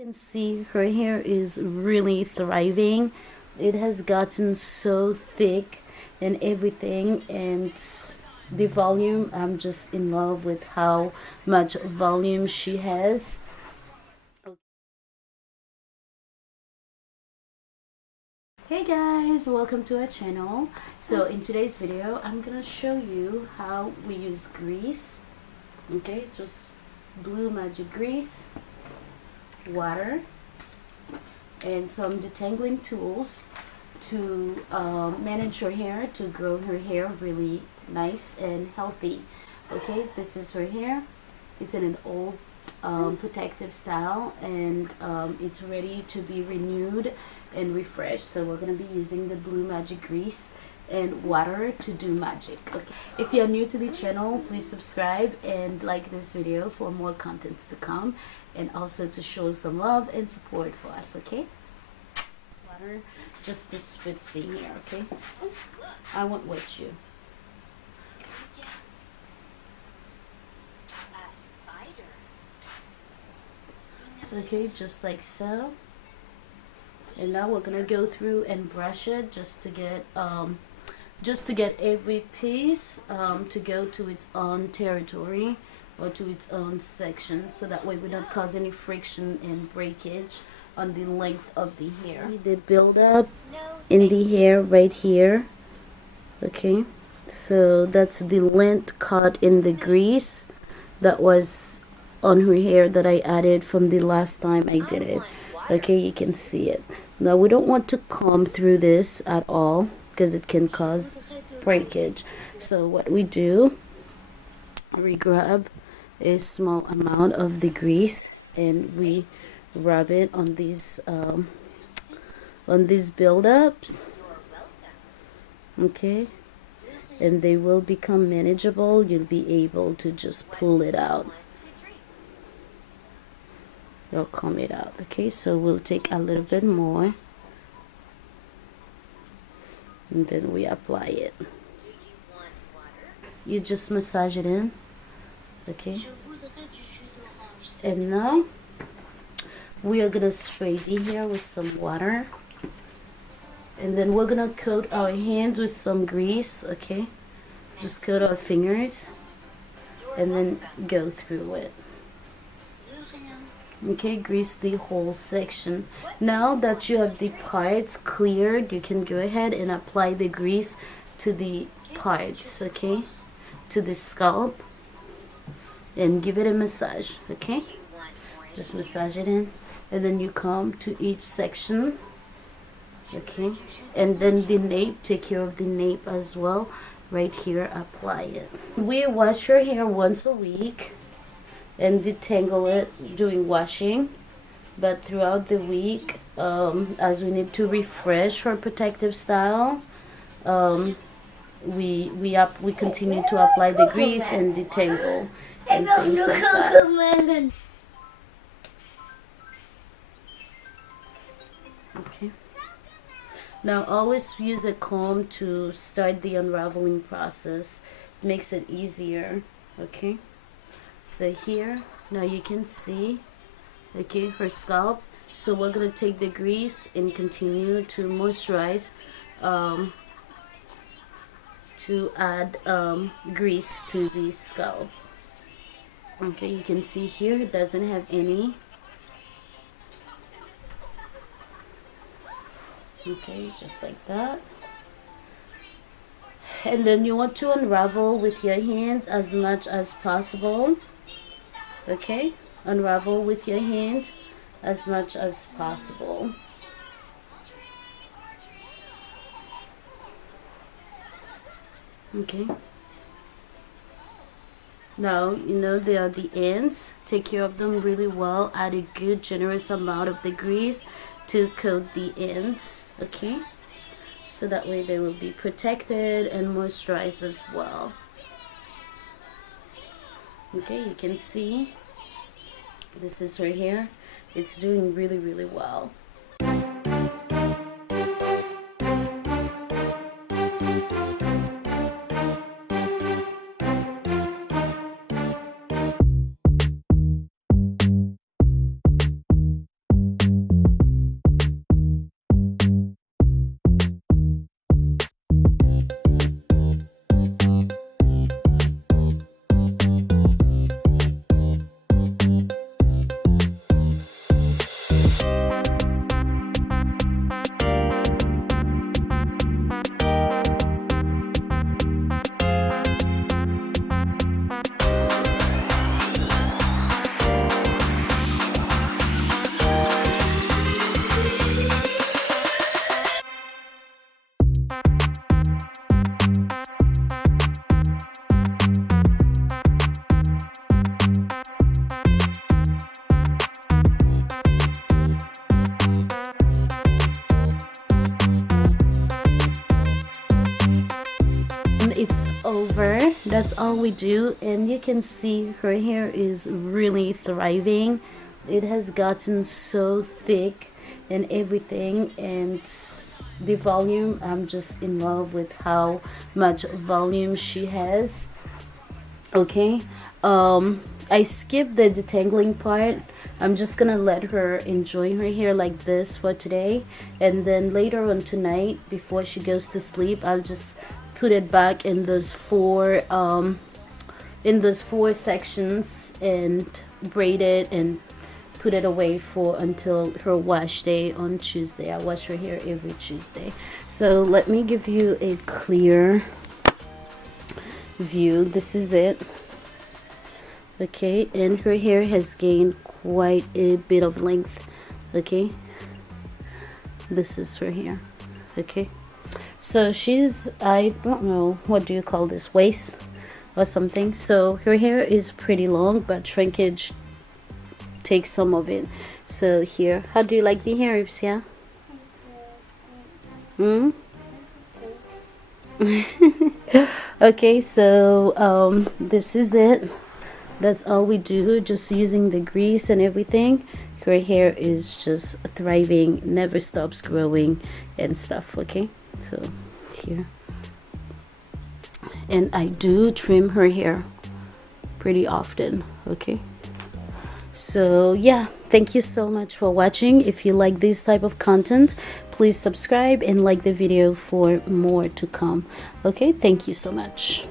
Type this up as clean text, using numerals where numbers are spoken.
can see her hair is really thriving. It has gotten so thick and everything, and the volume, I'm just in love with how much volume she has. Hey guys, welcome to our channel. So in today's video I'm gonna show you how we use grease. Okay, just blue magic grease, water, and some detangling tools to manage her hair, to grow her hair really nice and healthy. Okay, this is her hair. It's in an old protective style, and it's ready to be renewed and refreshed. So we're going to be using the blue magic grease and water to do magic. Okay, if you're new to the channel, please subscribe and like this video for more contents to come, and also to show some love and support for us. Okay, water just to spritz the hair. Okay, I won't wet you. Okay, just like so. And now we're gonna go through and brush it just to get every piece to go to its own territory or to its own section, so that way we don't cause any friction and breakage on the length of the hair. The buildup in the hair right here. Okay, so that's the lint caught in the grease that was on her hair that I added from the last time I did it. Okay, you can see it. Now we don't want to comb through this at all because it can cause breakage. So what we do, we grab a small amount of the grease and we rub it on these buildups. Okay, and they will become manageable. You'll be able to just pull it out. You'll comb it out. Okay, so we'll take a little bit more and then we apply it. You just massage it in. Okay, and now we are gonna spray the hair with some water, and then we're gonna coat our hands with some grease. Okay, just coat our fingers and then go through it. Okay, grease the whole section. Now that you have the parts cleared, you can go ahead and apply the grease to the parts, okay, to the scalp, and give it a massage. Okay, just massage it in, and then you come to each section. Okay, and then the nape, take care of the nape as well. Right here, apply it. We wash your hair once a week and detangle it during washing, but throughout the week, as we need to refresh her protective style, we continue to apply the grease and detangle and things like that. Okay. Now always use a comb to start the unraveling process. It makes it easier. Okay. So here, now you can see, okay, her scalp. So we're going to take the grease and continue to moisturize, to add grease to the scalp. Okay, you can see here it doesn't have any. Okay, just like that. And then you want to unravel with your hands as much as possible. Okay, unravel with your hand as much as possible. Okay, now you know there are the ends. Take care of them really well. Add a good generous amount of the grease to coat the ends. Okay, so that way they will be protected and moisturized as well. Okay, you can see this is her hair. It's doing really well. over. That's all we do, and you can see her hair is really thriving. It has gotten so thick and everything, and the volume, I'm just in love with how much volume she has. Okay, I skipped the detangling part. I'm just gonna let her enjoy her hair like this for today, and then later on tonight before she goes to sleep, I'll just put it back in those four sections and braid it and put it away for until her wash day on Tuesday. I wash her hair every Tuesday. So let me give you a clear view. This is it. Okay, and her hair has gained quite a bit of length. Okay, this is her hair. Okay, so she's, I don't know, what do you call this, waist or something. So her hair is pretty long, but shrinkage takes some of it. So here, how do you like the hair, Ipsia? Okay, so this is it. That's all we do, just using the grease and everything. Her hair is just thriving, never stops growing and stuff. Okay, so here, and I do trim her hair pretty often. Okay, so yeah, thank you so much for watching. If you like this type of content, please subscribe and like the video for more to come. Okay, thank you so much.